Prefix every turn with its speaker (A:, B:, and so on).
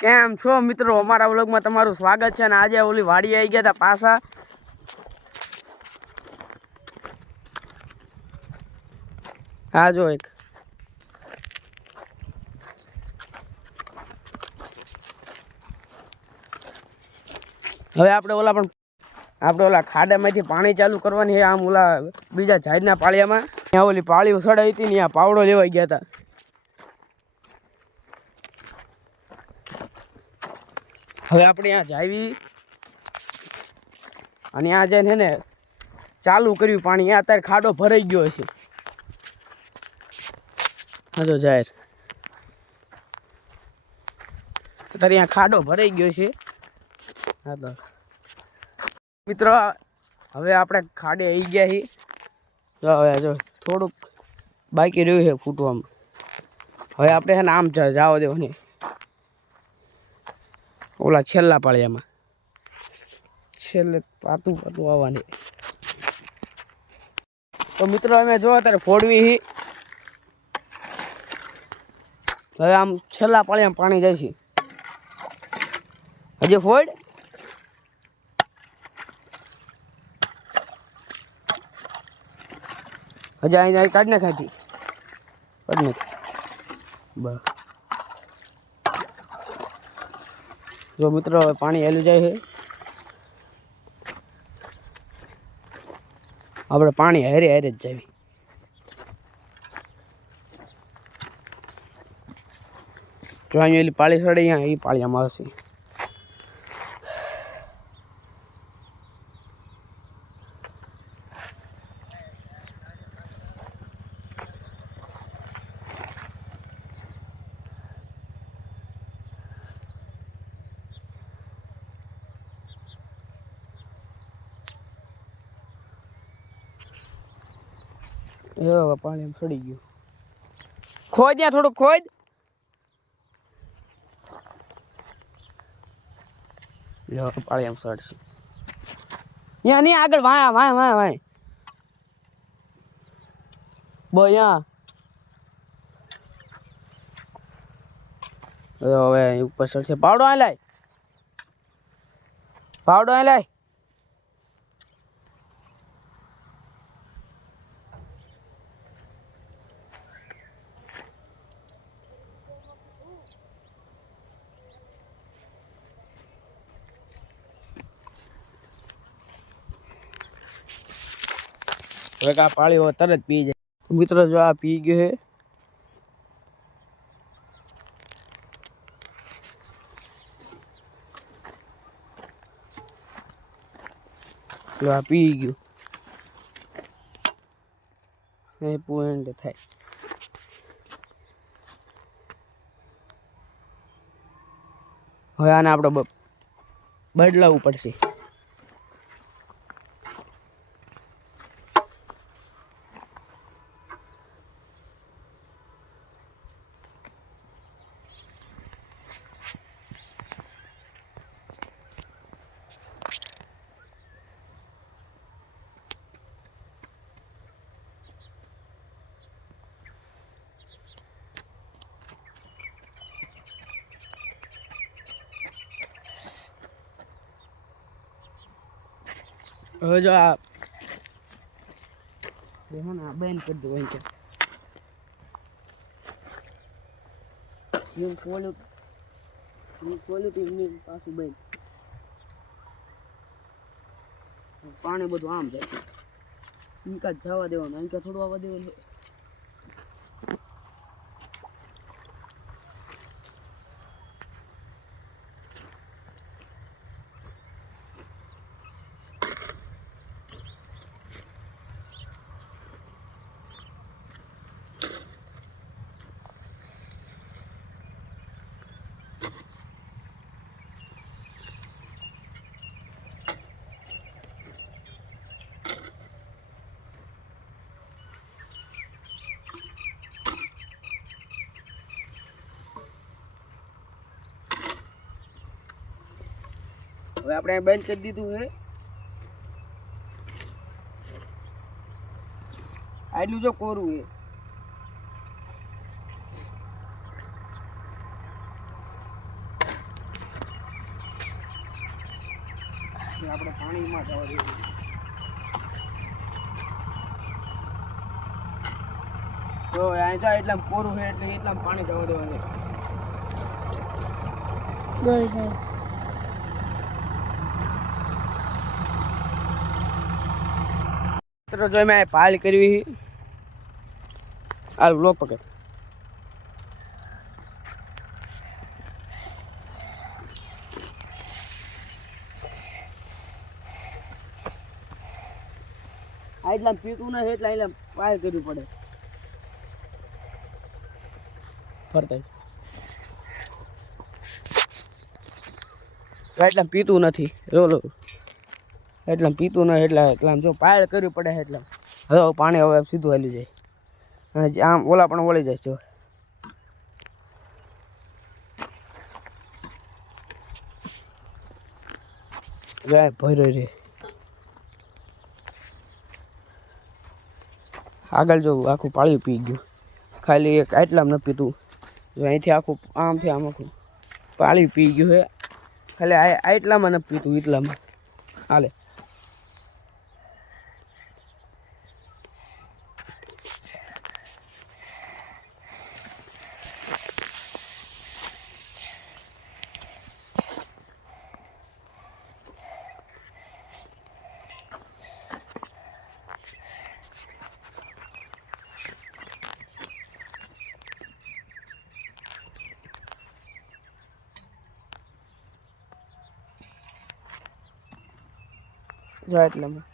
A: કેમ છો મિત્રો? અમારા વ્લોગમાં તમારું સ્વાગત છે અને આજે ઓલી વાડી આવી ગયા હતા પાછા. હા જો એક. હવે આપણે ઓલા પણ આપણે ઓલા ખાડામાંથી પાણી ચાલુ કરવાની આમ ઓલા બીજા જાહેરના પાળિયામાં. ત્યાં ઓલી પાળી સડાઈ હતી ને ત્યાં પાવડો લેવાઈ ગયા હતા હવે આપણે આ જાવી અને આ જઈને છે ને ચાલુ કર્યું પાણી. આ અત્યારે ખાડો ભરાઈ ગયો છે. હા તો જાહેર. અત્યારે અહીંયા ખાડો ભરાઈ ગયો છે. હા તો. મિત્રો, હવે આપણે ખાડે આવી ગયા છીએ. જો, હવે જો, થોડુંક બાકી રહ્યું છે ફૂટવામાં. હવે આપણે છે ને આમ જવા દેવાની. ઓલા છેલ્લા પાળિયામાં. છેલ્લે પાતું પાતું આવવાની. તો મિત્રો, અમે જો અત્યારે ફોડવી હી. હવે આમ છેલ્લા પાળિયામાં પાણી જાય છે હજી ફોડ. હજી અહીં કાઢ નાખાતી કાઢ નાખ. બસ. જો મિત્રો, હવે પાણી હેલું જાય છે. આપણે પાણી હારે હારે જ જાવી. જો અહીંયા પાળી સડે અહીંયા એ પાળીયામાં આવશે. એ પાણી સડી ગયું. ખોદ ત્યાં થોડુંક ખોદ. લ્યો પાણી આમ સડશે. ત્યાં નહીં આગળ વાયા વાયા વાયા, વાય. બો અહીંયા હવે ઉપર સડશે. પાવડો આ લાય પાવડો આ લાય હવે આ પાણી તરત પી જાય. મિત્રો જો આ પી ગયો છે જો આ પી ગયું. એ પોઈન્ટ થાય. હવે આને આપણે બદલાવવું પડશે. હવે જો આ બેન બેન કરી દો અહીં હું ખોલું હું ખોલું તો એમની પાછું બેન. પાણી બધું આમ જાય ઈકા જવા દેવાનું ઇનકા થોડું આવવા દેવાનું. હવે આપણે બંધ કરી દીધું છે. આટલું જો કોરું એ આપણે પાણીમાં જવા દઈએ. તો અહીં તો એટલા કોરું છે એટલે એટલા પાણી જવા દેવાનું મિત્રો, જો મેં પાલ કરવી હાલ બ્લોક પકડ. એટલા પીતું નથી, એટલા એટલે પાર કરવી પડે. ફરતા એટલા પીતું નથી. રોલો એટલે પીતું નહીં, એટલે એટલે આમ જો પાયલ કરવી પડે એટલે. હવે પાણી હવે સીધું હાલી જાય. આમ ઓલા પણ વળી જાય છે. જાય રે. આગળ જો આખું પાણી પી ગયું. ખાલી એક આટલામાં નથી પીતું જો અહીંથી આખું આમથી આમ આખું પાણી પી ગયું હે. ખાલી આટલામાં નથી પીતું એટલામાં. હાલે. જો એટલામાં